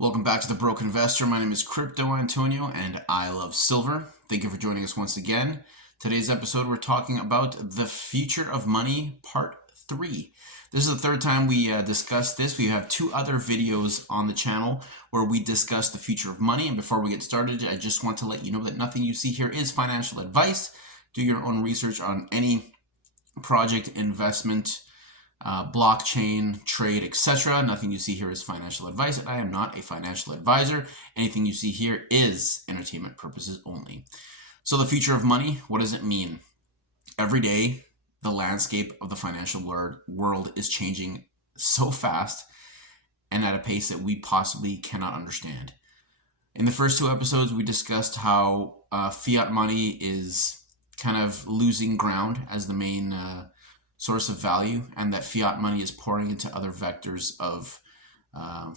Welcome back to The Broke Investor. My name is Crypto Antonio and I love silver. Thank you for joining us once again. Today's episode, we're talking about the future of money, part 3. This is the third time we discussed this. We have 2 other videos on the channel where we discuss the future of money. And before we get started, I just want to let you know that nothing you see here is financial advice. Do your own research on any project, investment, blockchain, trade, etc. Nothing you see here is financial advice. I am not a financial advisor. Anything you see here is entertainment purposes only. So the future of money, what does it mean? Every day, the landscape of the financial world is changing so fast and at a pace that we possibly cannot understand. In the first 2 episodes, we discussed how fiat money is kind of losing ground as the main source of value, and that fiat money is pouring into other vectors of other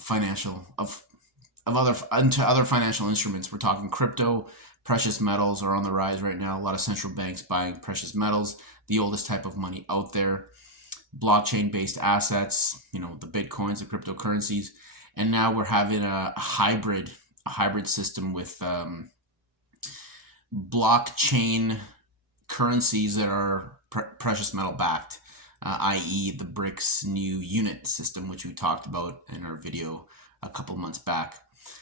financial instruments. We're talking crypto, precious metals are on the rise right now. A lot of central banks buying precious metals, the oldest type of money out there, blockchain-based assets, the bitcoins, the cryptocurrencies, and now we're having a hybrid system with blockchain currencies that are precious metal backed, i.e. the BRICS new unit system, which we talked about in our video a couple months back.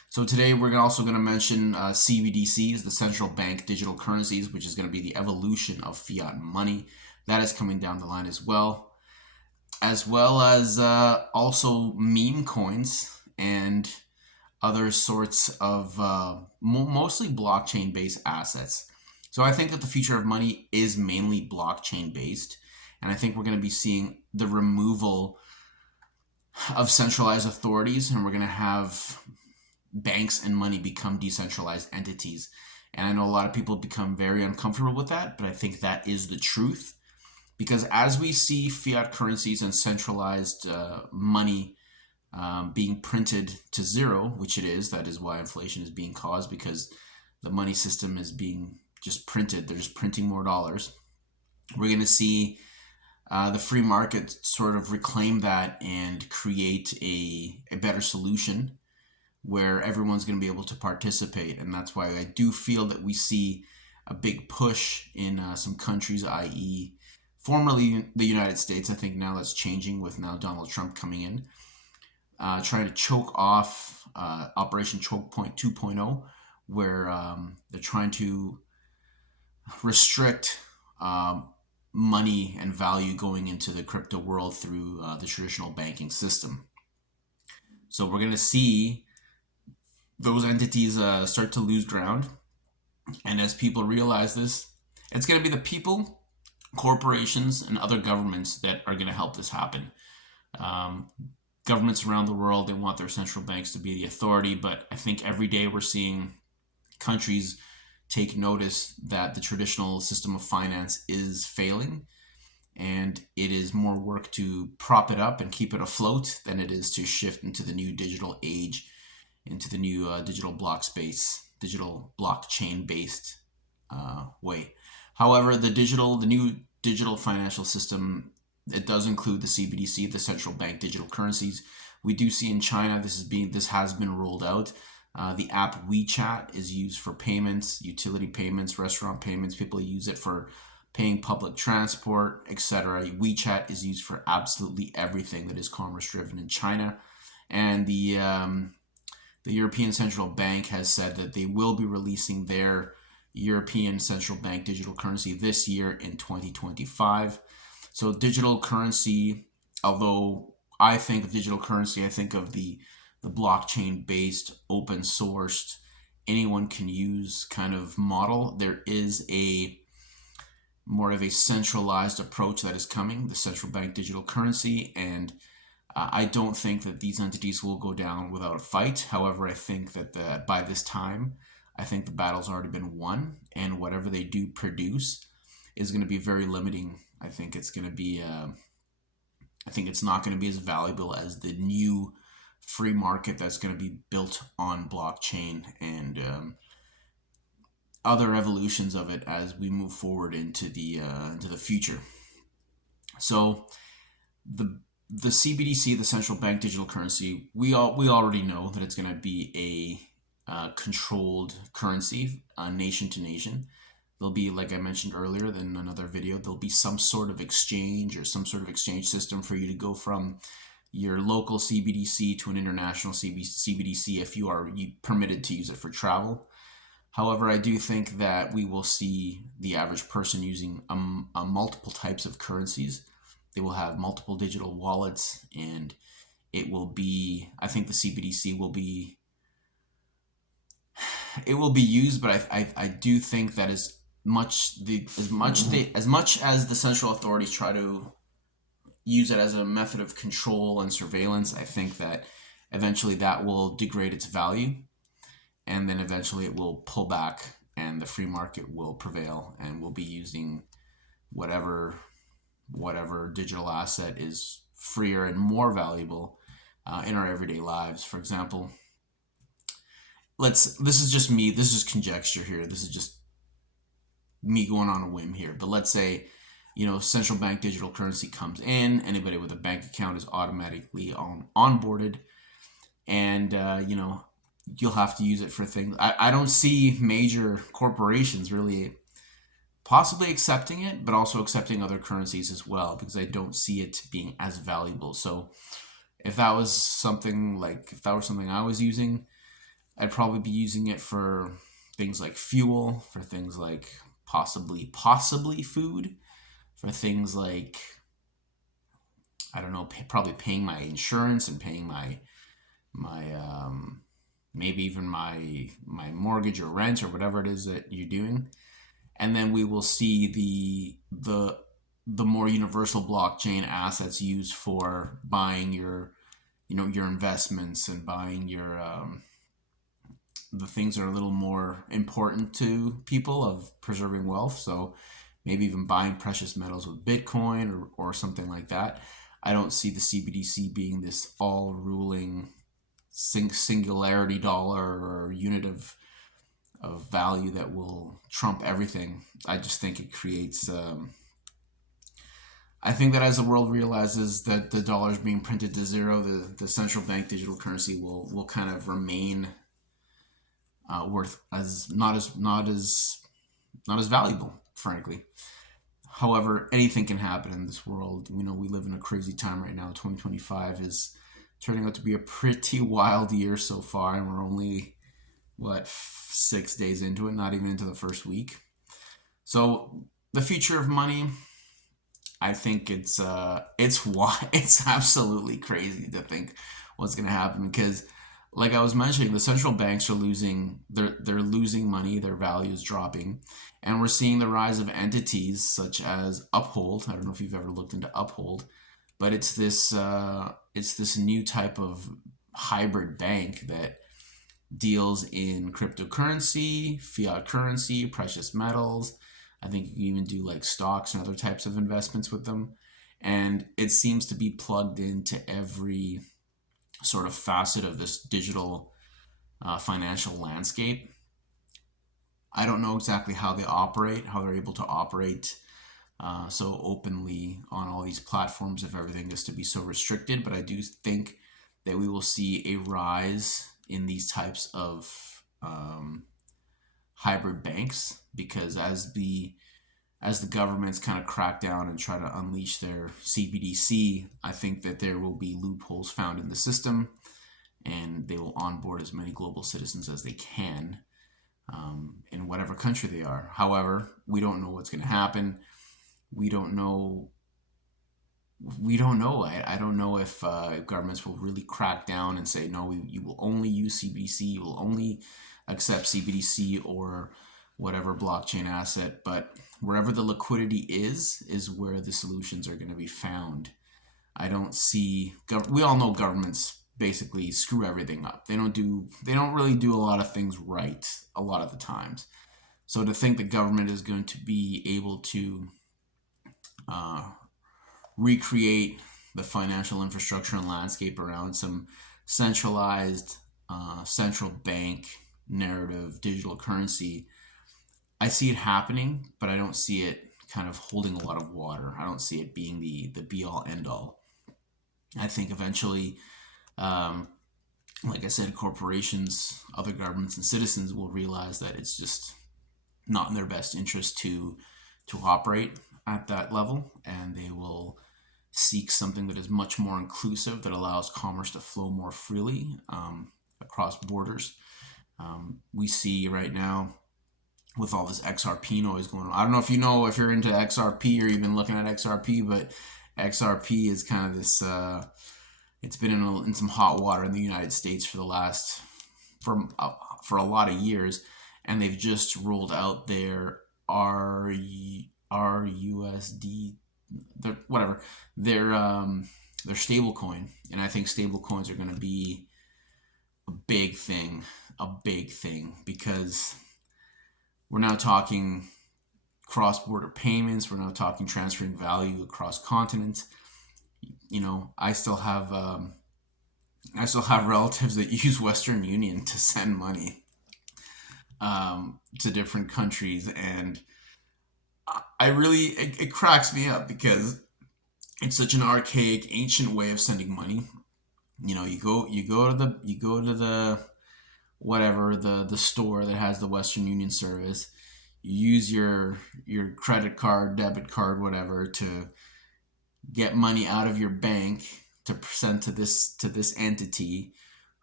So today we're also going to mention CBDCs, the central bank digital currencies, which is going to be the evolution of fiat money. That is coming down the line as well as also meme coins and other sorts of mostly blockchain-based assets. So I think that the future of money is mainly blockchain-based, and I think we're going to be seeing the removal of centralized authorities, and we're going to have banks and money become decentralized entities. And I know a lot of people become very uncomfortable with that, but I think that is the truth. Because as we see fiat currencies and centralized money being printed to zero, which it is, that is why inflation is being caused, because the money system is being just printed. They're just printing more dollars. We're going to see the free market sort of reclaim that and create a better solution where everyone's going to be able to participate. And that's why I do feel that we see a big push in some countries, i.e. formerly the United States. I think now that's changing with now Donald Trump coming in, trying to choke off Operation Choke Point 2.0, where they're trying to restrict money and value going into the crypto world through the traditional banking system. So we're going to see those entities start to lose ground. And as people realize this, it's going to be the people, corporations, and other governments that are going to help this happen. Governments around the world, they want their central banks to be the authority, but I think every day we're seeing countries take notice that the traditional system of finance is failing, and it is more work to prop it up and keep it afloat than it is to shift into the new digital age, into the new digital blockchain-based way. However, the new digital financial system, it does include the CBDC, the central bank digital currencies. We do see in China this has been rolled out. The app WeChat is used for payments, utility payments, restaurant payments. People use it for paying public transport, etc. WeChat is used for absolutely everything that is commerce driven in China. And the European Central Bank has said that they will be releasing their European Central Bank digital currency this year in 2025. So digital currency, although I think of digital currency, I think of the blockchain-based, open-sourced, anyone can use kind of model. There is a more of a centralized approach that is coming, the central bank digital currency, and I don't think that these entities will go down without a fight. However, I think that by this time, I think the battle's already been won, and whatever they do produce is going to be very limiting. I think it's going to be, I think it's not going to be as valuable as the new free market that's going to be built on blockchain and other evolutions of it as we move forward into the future. So the the CBDC, the central bank digital currency, we already know that it's going to be a controlled currency, nation to nation. There'll be, like I mentioned earlier in another video, there'll be some sort of exchange or some sort of exchange system for you to go from your local CBDC to an international CBDC if you are permitted to use it for travel. However, I do think that we will see the average person using multiple types of currencies. They will have multiple digital wallets, and it will be, I think the CBDC will be, it will be used, but I do think that as much as the central authorities try to use it as a method of control and surveillance, I think that eventually that will degrade its value, and then eventually it will pull back and the free market will prevail, and we'll be using whatever digital asset is freer and more valuable in our everyday lives. For example, this is just me, this is just conjecture here, this is just me going on a whim here, but let's say, central bank digital currency comes in, anybody with a bank account is automatically onboarded, and you'll have to use it for things. I don't see major corporations really possibly accepting it, but also accepting other currencies as well, because I don't see it being as valuable. So if that was something I was using, I'd probably be using it for things like fuel, for things like possibly food, for things like, I don't know, probably paying my insurance and paying my maybe even my mortgage or rent or whatever it is that you're doing. And then we will see the more universal blockchain assets used for buying your investments and buying your the things that are a little more important to people of preserving wealth. So maybe even buying precious metals with Bitcoin or something like that. I don't see the CBDC being this all ruling singularity dollar or unit of value that will trump everything. I just think it creates. I think that as the world realizes that the dollar is being printed to zero, the central bank digital currency will kind of remain worth as not as valuable, frankly. However, anything can happen in this world. We live in a crazy time right now. 2025 is turning out to be a pretty wild year so far, and we're only 6 days into it, not even into the first week. So the future of money, I think it's absolutely crazy to think what's going to happen, because like I was mentioning, the central banks are losing they're losing money, their value is dropping, and we're seeing the rise of entities such as Uphold. I don't know if you've ever looked into Uphold, but it's this new type of hybrid bank that deals in cryptocurrency, fiat currency, precious metals. I think you can even do like stocks and other types of investments with them. And it seems to be plugged into every sort of facet of this digital financial landscape. I don't know exactly how they operate, how they're able to operate so openly on all these platforms if everything is to be so restricted. But I do think that we will see a rise in these types of hybrid banks, because as the governments kind of crack down and try to unleash their CBDC, I think that there will be loopholes found in the system, and they will onboard as many global citizens as they can in whatever country they are. However, we don't know what's going to happen. We don't know. I don't know if governments will really crack down and say, no, you will only use CBDC, you will only accept CBDC or whatever blockchain asset. But wherever the liquidity is where the solutions are going to be found. I don't see, we all know governments basically screw everything up. They don't really do a lot of things right a lot of the times. So to think the government is going to be able to recreate the financial infrastructure and landscape around some centralized central bank narrative digital currency, I see it happening, but I don't see it kind of holding a lot of water. I don't see it being the be all end all. I think eventually, um, like I said, corporations, other governments, and citizens will realize that it's just not in their best interest to operate at that level, and they will seek something that is much more inclusive, that allows commerce to flow more freely across borders. We see right now with all this XRP noise going on. I don't know if you know, if you're into XRP or even looking at XRP, but XRP is kind of this. It's been in some hot water in the United States for the last for a lot of years, and they've just rolled out their RUSD, whatever their stable coin, and I think stable coins are going to be a big thing, because we're now talking cross-border payments. We're now talking transferring value across continents. You know, I still have relatives that use Western Union to send money to different countries, and I really it cracks me up because it's such an archaic, ancient way of sending money. You know, you go to the whatever the store that has the Western Union service. You use your credit card, debit card, whatever, to get money out of your bank to send to this entity,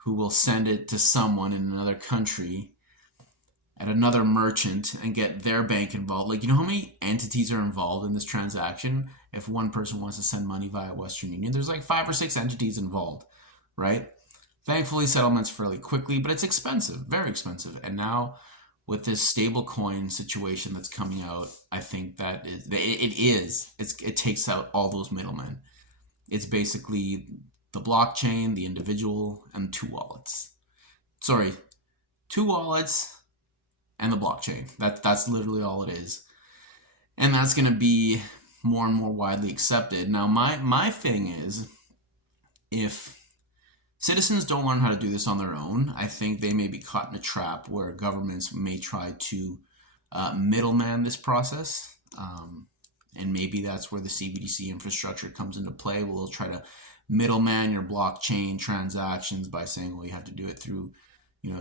who will send it to someone in another country at another merchant and get their bank involved. Like, you know how many entities are involved in this transaction? If one person wants to send money via Western Union, there's like 5 or 6 entities involved, right? Thankfully, settlements fairly quickly, but it's expensive, very expensive. And now with this stable coin situation that's coming out, I think that it takes out all those middlemen. It's basically the blockchain, the individual, and 2 wallets. Sorry, 2 wallets and the blockchain. That's literally all it is, and that's going to be more and more widely accepted. Now, my thing is, if citizens don't learn how to do this on their own, I think they may be caught in a trap where governments may try to middleman this process. And maybe that's where the CBDC infrastructure comes into play. We'll try to middleman your blockchain transactions by saying, well, you have to do it through,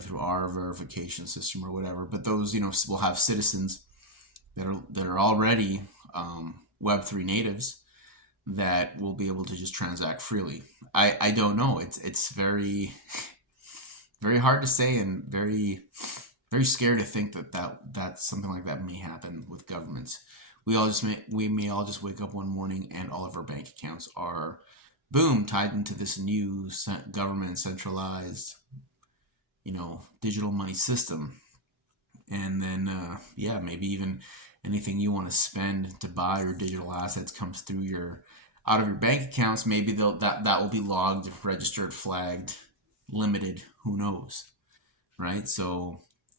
through our verification system or whatever. But those, will have citizens that are already Web3 natives that will be able to just transact freely. I don't know. It's very very hard to say, and very very scary to think that something like that may happen with governments. We may all just wake up one morning and all of our bank accounts are, boom, tied into this new government centralized, digital money system. And then maybe even anything you want to spend to buy your digital assets comes through out of your bank accounts. Maybe that will be logged, registered, flagged, limited. Who knows, right? So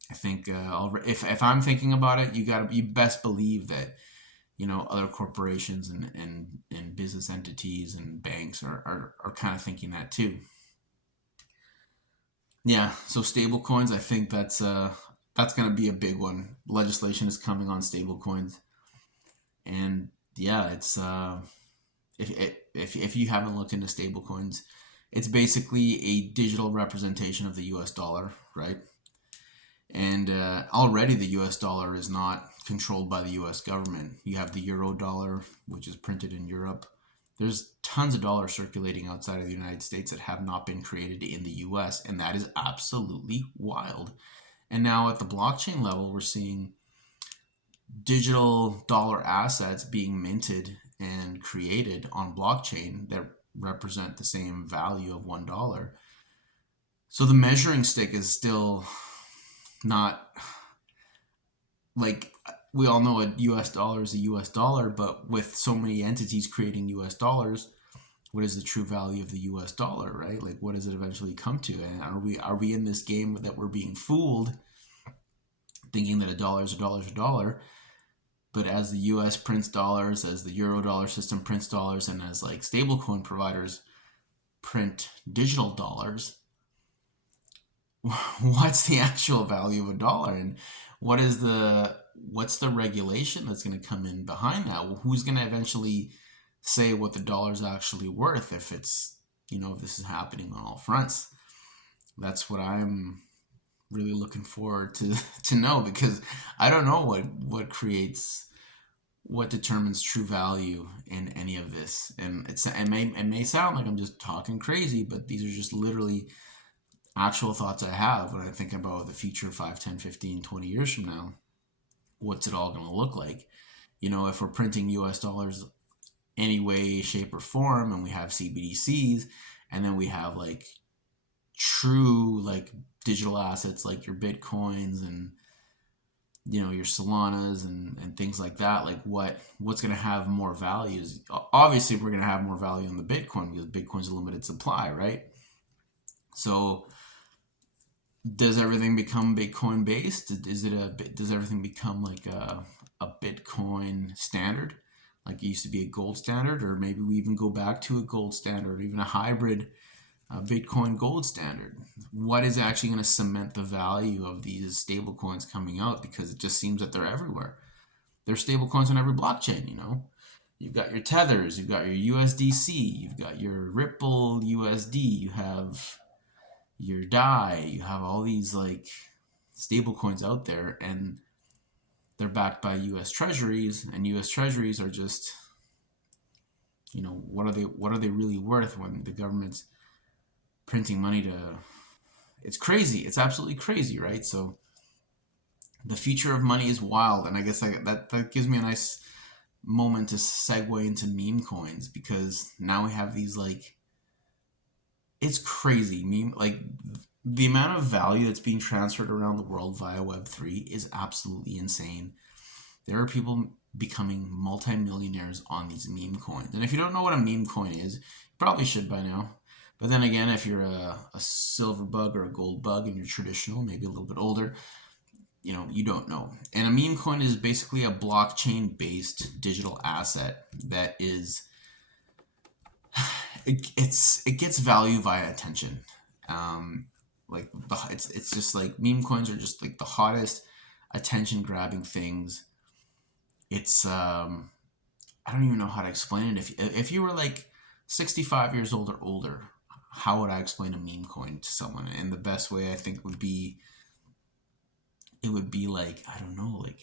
I think if I'm thinking about it, you best believe that other corporations and business entities and banks are kind of thinking that too. Yeah. So stable coins, I think that's going to be a big one. Legislation is coming on stable coins, and yeah, it's if you haven't looked into stable coins, it's basically a digital representation of the U.S. dollar, right? And already the U.S. dollar is not controlled by the U.S. government. You have the euro dollar, which is printed in Europe. There's tons of dollars circulating outside of the United States that have not been created in the U.S., and that is absolutely wild. And now at the blockchain level, we're seeing digital dollar assets being minted and created on blockchain that represent the same value of $1. So the measuring stick is still not, like, we all know a US dollar is a US dollar, but with so many entities creating US dollars, what is the true value of the US dollar, right? Like, what does it eventually come to? And are we in this game that we're being fooled, thinking that a dollar is a dollar is a dollar? But as the US prints dollars, as the euro dollar system prints dollars, and as like stablecoin providers print digital dollars, what's the actual value of a dollar? And what's the regulation that's going to come in behind that? Well, who's going to eventually say what the dollar's actually worth, if it's if this is happening on all fronts. That's what I'm really looking forward to to know, because I don't know what determines true value in any of this. And it may sound like I'm just talking crazy, but these are just literally actual thoughts I have when I think about the future 5, 10, 15, 20 years from now. What's it all going to look like? If we're printing US dollars any way, shape, or form, and we have CBDCs, and then we have like true like digital assets like your Bitcoins and your Solanas and things like that, like what's going to have more values? Obviously we're going to have more value in the Bitcoin because Bitcoin's a limited supply, right? So does everything become Bitcoin based? Does everything become like a Bitcoin standard, like it used to be a gold standard? Or maybe we even go back to a gold standard, even a hybrid Bitcoin gold standard. What is actually going to cement the value of these stable coins coming out? Because it just seems that they're everywhere. There's stable coins on every blockchain. You've got your tethers, you've got your USDC, you've got your Ripple USD, you have your DAI, you have all these like stable coins out there, and they're backed by US treasuries, and US treasuries are just, what are they really worth when the government's printing money to, it's crazy. It's absolutely crazy, right? So the future of money is wild, and I guess that gives me a nice moment to segue into meme coins, because now we have these like, it's crazy meme, like the amount of value that's being transferred around the world via Web3 is absolutely insane. There are people becoming multimillionaires on these meme coins. And if you don't know what a meme coin is, you probably should by now. But then again, if you're a silver bug or a gold bug and you're traditional, maybe a little bit older, you don't know. And a meme coin is basically a blockchain based digital asset that is, it gets value via attention. Like it's just like meme coins are just like the hottest attention grabbing things. It's I don't even know how to explain it. If you were like 65 years old or older, how would I explain a meme coin to someone? And the best way I think would be, it would be like, I don't know, like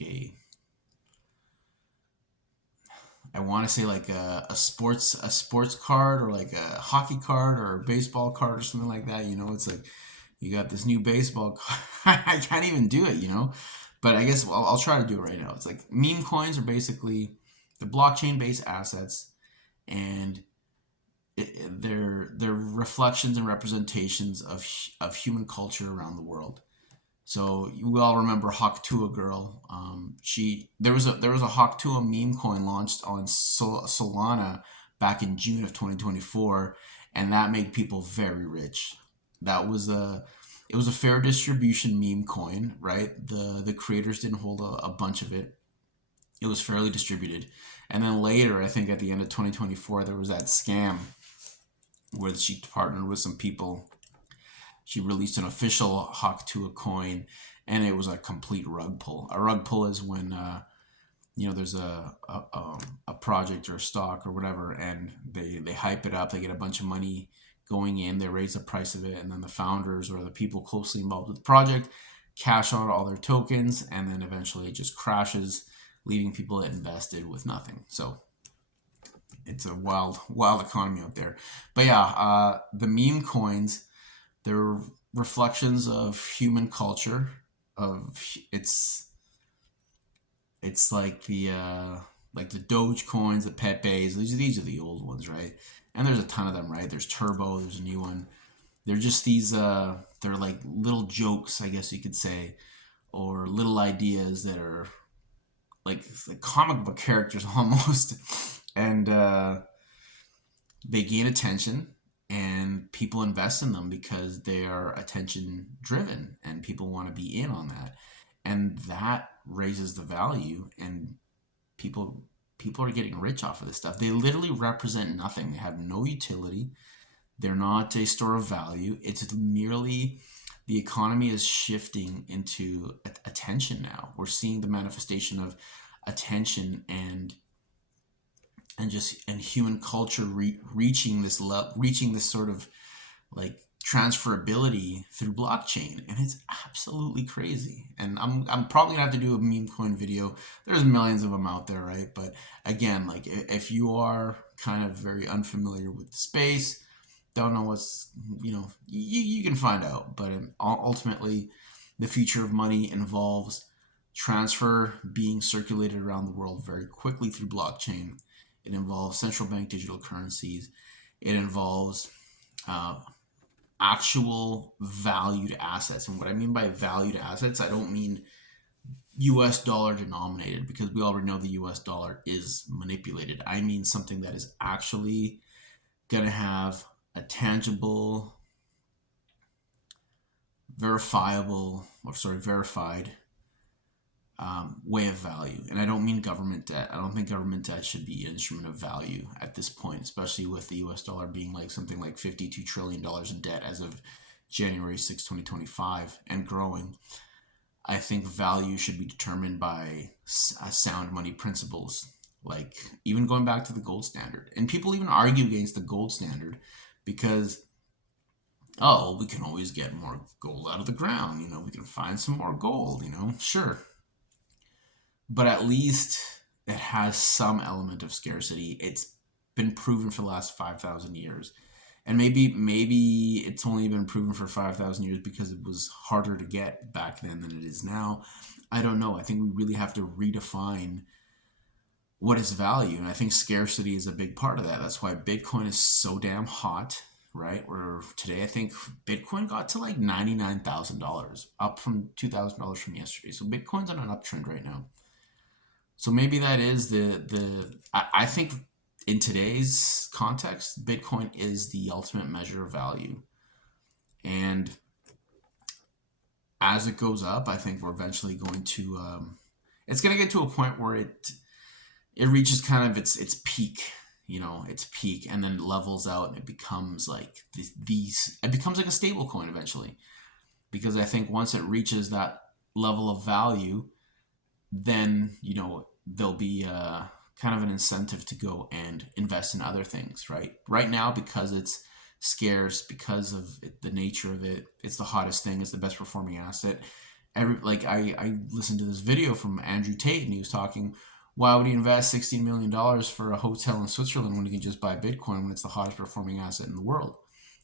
I want to say like a sports card, or like a hockey card or a baseball card or something like that. It's like you got this new baseball card. I can't even do it. But I guess I'll try to do it right now. It's like meme coins are basically the blockchain based assets, and they're reflections and representations of human culture around the world. So you all remember Hawktua Girl. She there was a Hawktua meme coin launched on Solana back in June of 2024, and that made people very rich. That was a It was a fair distribution meme coin, right? The creators didn't hold a bunch of it. It was fairly distributed. And then later, I think at the end of 2024, there was that scam where she partnered with some people. She released an official Hawk to a coin, and it was a complete rug pull. A rug pull is when there's a project or a stock or whatever, and they hype it up. They get a bunch of money going in. They raise the price of it, and then the founders or the people closely involved with the project cash out all their tokens, and then eventually it just crashes, leaving people that invested with nothing. So it's a wild, wild economy out there. But yeah, the meme coins, they're reflections of human culture. Of it's like the Doge coins, the Pepe's. These are the old ones, right? And there's a ton of them, right? There's Turbo. There's a new one. They're just these. They're like little jokes, I guess you could say, or little ideas that are like comic book characters almost, and they gain attention, and people invest in them because they are attention driven, and people want to be in on that, and that raises the value, and people people are getting rich off of this stuff. They literally represent nothing. They have no utility. They're not a store of value. It's merely the economy is shifting into attention now. We're seeing the manifestation of attention, and human culture reaching this sort of like transferability through blockchain, and it's absolutely crazy. And I'm probably gonna have to do a meme coin video. There's millions of them out there, right? But again, like if you are kind of very unfamiliar with the space, don't know what's, you can find out. But ultimately, the future of money involves transfer being circulated around the world very quickly through blockchain. It involves central bank digital currencies. It involves actual valued assets. And what I mean by valued assets, I don't mean US dollar denominated, because we already know the US dollar is manipulated. I mean something that is actually going to have a tangible, verified way of value. And I don't mean government debt. I don't think government debt should be an instrument of value at this point, especially with the US dollar being like something like $52 trillion in debt as of January 6, 2025, and growing. I think value should be determined by sound money principles, like even going back to the gold standard. And people even argue against the gold standard because, oh, we can always get more gold out of the ground. We can find some more gold, sure. But at least it has some element of scarcity. It's been proven for the last 5,000 years. And maybe it's only been proven for 5,000 years because it was harder to get back then than it is now. I don't know. I think we really have to redefine what is value. And I think scarcity is a big part of that. That's why Bitcoin is so damn hot, right? Where today I think Bitcoin got to like $99,000, up from $2,000 from yesterday. So Bitcoin's on an uptrend right now. So maybe that is I think in today's context, Bitcoin is the ultimate measure of value. And as it goes up, I think we're eventually going to, it's going to get to a point where it reaches kind of its peak, its peak, and then it levels out, and it becomes like it becomes like a stable coin eventually. Because I think once it reaches that level of value, then, there'll be kind of an incentive to go and invest in other things, right? Right now, because it's scarce, because of the nature of it, it's the hottest thing, it's the best performing asset. I listened to this video from Andrew Tate, and he was talking, why would he invest $16 million for a hotel in Switzerland when he can just buy Bitcoin when it's the hottest performing asset in the world?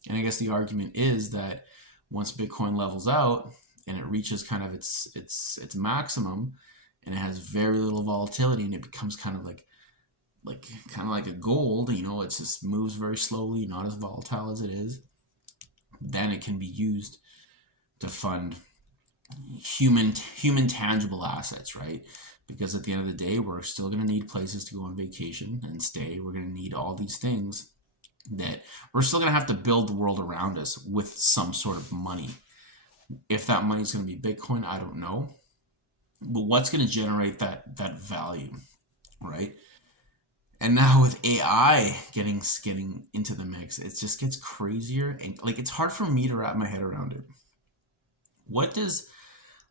And I guess the argument is that once Bitcoin levels out and it reaches kind of its maximum, and it has very little volatility, and it becomes kind of like a gold, it just moves very slowly, not as volatile as it is, then it can be used to fund human tangible assets, right? Because at the end of the day, we're still going to need places to go on vacation and stay. We're going to need all these things that we're still going to have to build the world around us with some sort of money. If that money is going to be Bitcoin, I don't know. But what's going to generate that value, right? And now with AI getting into the mix, it just gets crazier, and like it's hard for me to wrap my head around it. What is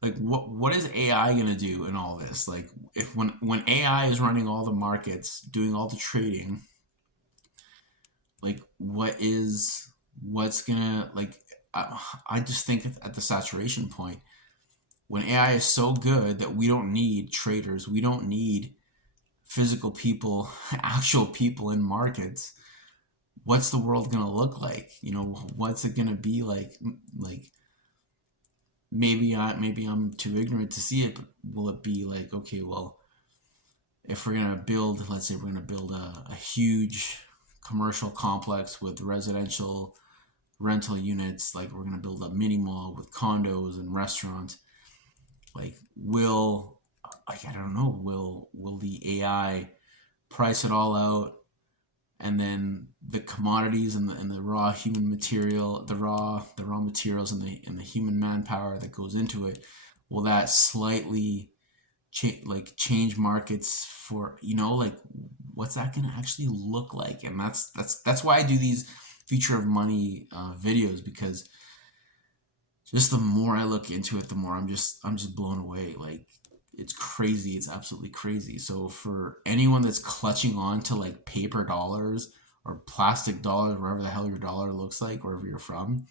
AI going to do in all this? Like if when AI is running all the markets, doing all the trading, like what's gonna like? I just think at the saturation point, when AI is so good that we don't need traders, we don't need physical people, actual people in markets, what's the world going to look like? What's it going to be like? Maybe I'm too ignorant to see it, but will it be like, okay, well, if we're going to build, let's say we're going to build a huge commercial complex with residential rental units, like we're going to build a mini mall with condos and restaurants, like I don't know, will the AI price it all out, and then the commodities and the raw human material, the raw materials and the human manpower that goes into it, will that slightly change markets for, like what's that going to actually look like? And that's why I do these future of money videos, because just the more I look into it, the more I'm just blown away. Like it's crazy. It's absolutely crazy. So for anyone that's clutching on to like paper dollars or plastic dollars, wherever the hell your dollar looks like, wherever you're from,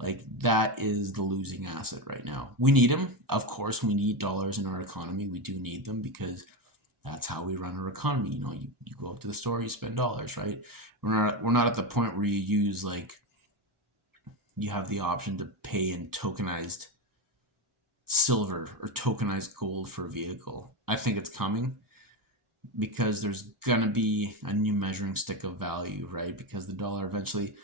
like that is the losing asset right now. We need them. Of course, we need dollars in our economy. We do need them because that's how we run our economy. You know, you go up to the store, you spend dollars, right? We're not at the point where you use like you have the option to pay in tokenized silver or tokenized gold for a vehicle. I think it's coming because there's gonna be a new measuring stick of value, right? Because the dollar eventually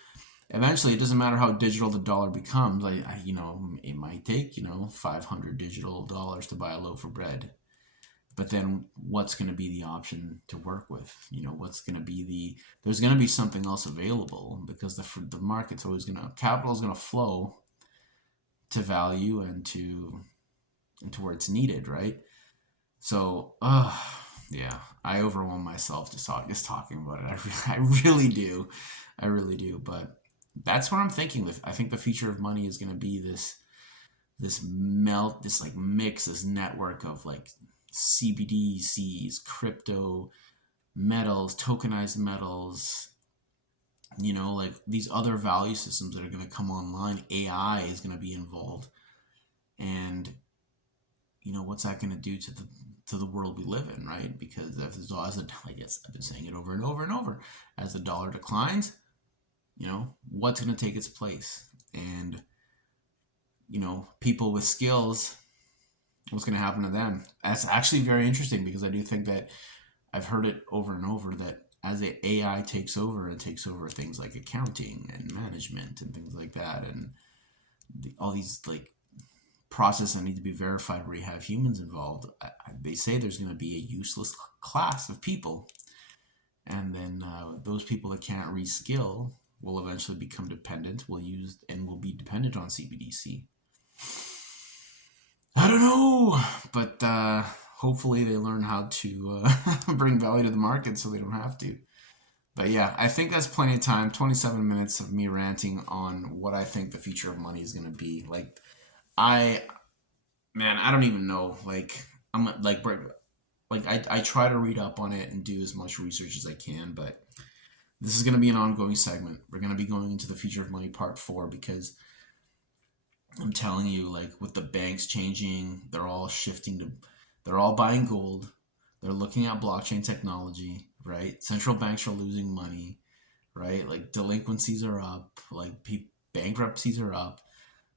it doesn't matter how digital the dollar becomes. It might take 500 digital dollars to buy a loaf of bread, but then what's going to be the option to work with? What's going to be there's going to be something else available because the market's always capital is going to flow to value and to where it's needed, right? So, yeah, I overwhelm myself just talking about it. I really do. I really do. But that's what I'm thinking. I think the future of money is going to be this like mix, this network of like CBDCs, crypto, metals, tokenized metals, like these other value systems that are going to come online. AI is going to be involved. And, what's that going to do to the world we live in, right? Because I guess I've been saying it over and over and over, as the dollar declines, what's going to take its place? And, people with skills, what's going to happen to them? That's actually very interesting because I do think that I've heard it over and over that as the AI takes over, it takes over things like accounting and management and things like that, and all these like processes that need to be verified where you have humans involved. They say there's going to be a useless class of people, and then those people that can't reskill will eventually become dependent. Will be dependent on CBDC. I don't know, but hopefully they learn how to bring value to the market so they don't have to. But yeah, I think that's plenty of time. 27 minutes of me ranting on what I think the future of money is going to be. Like, I, man, I don't even know. Like, I try to read up on it and do as much research as I can, but this is going to be an ongoing segment. We're going to be going into the future of money part 4 because I'm telling you, like with the banks changing, they're all buying gold. They're looking at blockchain technology, right? Central banks are losing money, right? Like delinquencies are up, like bankruptcies are up,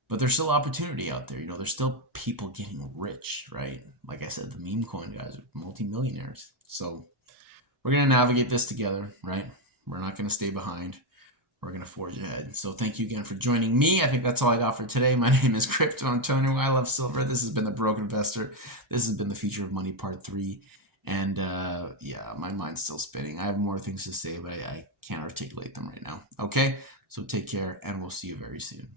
but there's still opportunity out there. There's still people getting rich, right? Like I said, the meme coin guys are multimillionaires. So we're going to navigate this together, right? We're not going to stay behind. We're going to forge ahead. So thank you again for joining me. I think that's all I got for today. My name is Crypto Antonio. I love silver. This has been The Broke Investor. This has been the Future of Money Part 3. And yeah, my mind's still spinning. I have more things to say, but I can't articulate them right now. Okay? So take care, and we'll see you very soon.